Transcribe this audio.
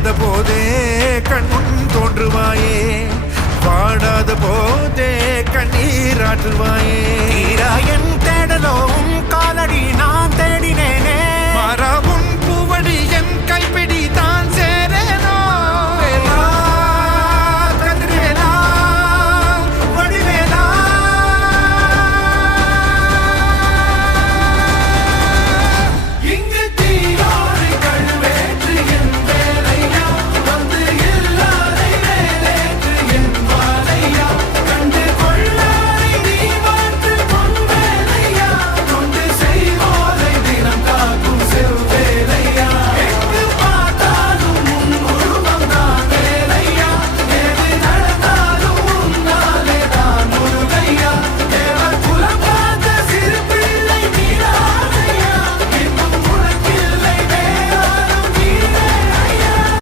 வாடாத போதே கண்முன் தோன்றுவாயே, வாடாத போதே கண்ணீராற்றுவாயே. என் தேடலோ உன் காலடி நான் தேடினேனே,